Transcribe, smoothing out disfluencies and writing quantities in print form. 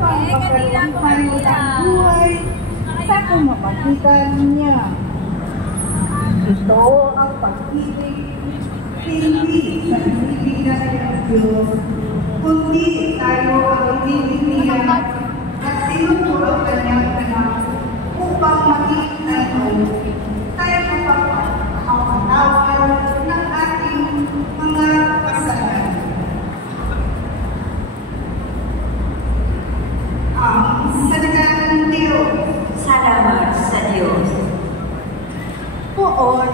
ang pagkaluhan ng buhay sa kumapatitan niya. Ito ang pag-ibig, hindi sa pinipigan ng Diyos, kundi tayo ang inibigyan at sinuko ang kanyang anak upang maging tayo mapapakatawan ng ating mga kasalanan. Ang salita ng Diyos. Salamat sa Diyos. Poon,